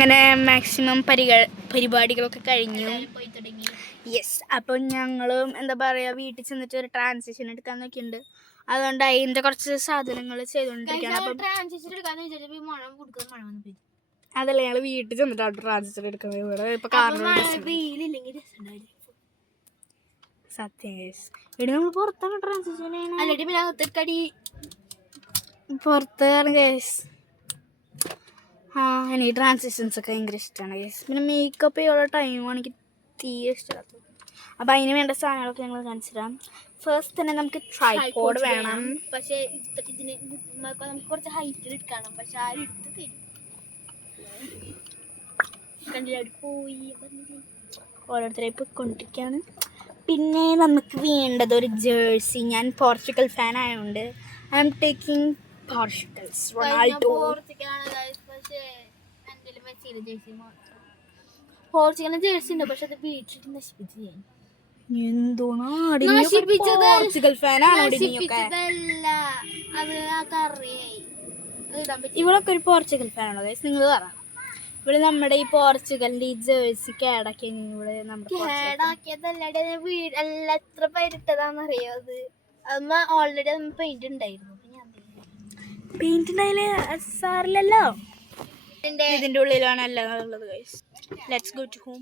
അങ്ങനെ മാക്സിമം പരിപാടികളൊക്കെ കഴിഞ്ഞു. യെസ്, അപ്പം ഞങ്ങളും എന്താ പറയുക, വീട്ടിൽ ചെന്നിട്ട് ഒരു ട്രാൻസിഷൻ എടുക്കാൻ നോക്കിയിട്ടുണ്ട്. അതുകൊണ്ട് അതിൻ്റെ കുറച്ച് സാധനങ്ങൾ ചെയ്തുകൊണ്ടിരിക്കുകയാണ്. അതല്ല, ഞങ്ങൾ വീട്ടിൽ ചെന്നിട്ടാണ് ട്രാൻസിഷൻ എടുക്കുന്നത്. ഇവിടെ ഇപ്പം സത്യം ഇവിടെ നമ്മൾ പുറത്താണ് ട്രാൻസിഷൻ പുറത്താണ് കേസ്. എനിക്ക് ട്രാൻസിഷൻസ് ഒക്കെ ഭയങ്കര ഇഷ്ടമാണ് കേസ്. പിന്നെ മേക്കപ്പ് ചെയ്യാനുള്ള ടൈമാണ് എനിക്ക് തീരെ ഇഷ്ടമാത്തത്. അപ്പം അതിന് വേണ്ട സാധനങ്ങളൊക്കെ ഞങ്ങൾ കാണിച്ചു തരാം. ഫസ്റ്റ് തന്നെ നമുക്ക് ട്രൈപോഡ് വേണം. പക്ഷേ ഇതിന് നമുക്ക് കുറച്ച് ഹൈറ്റിൽ എടുക്കണം. പക്ഷെ ആരും എടുത്ത് തരും. കണ്ടിട്ട് പോയി ഓരോരുത്തരെ പോയിക്കൊണ്ടിരിക്കുകയാണ്. പിന്നെ നമുക്ക് വേണ്ടത് ഒരു ജേഴ്സി. ഞാൻ പോർച്ചുഗൽ ഫാൻ ആയതുകൊണ്ട് I am taking Portugal's Ronaldo. പോർച്ചുഗലിന്റെ ജേഴ്സി ഉണ്ട്, പക്ഷെ അത് വീട്ടിൽ നശിപ്പിച്ചു. പോർച്ചുഗൽ ഫാനാണോ ഇവളൊക്കെ ഒരു പോർച്ചുഗൽ ഫാനാണോ? നിങ്ങൾ പറ. ഇവിടെ നമ്മുടെ ഈ പോർച്ചുഗലിന്റെ ഈ ജേഴ്സി കേടാക്കി ഇവിടെ കേടാക്കിയതല്ലാതെ എത്ര പേരിട്ടതാന്നറിയോ? അത് അമ്മ ഓൾറെഡി പെയിന്റ് ഉണ്ടായിരുന്നു. പെയിന്റ് ഉണ്ടായാലേ സാറില്ലല്ലോ. ഇതിന്റെ ഉള്ളിലാണ് എല്ലാം ഉള്ളത്. Let's go to home.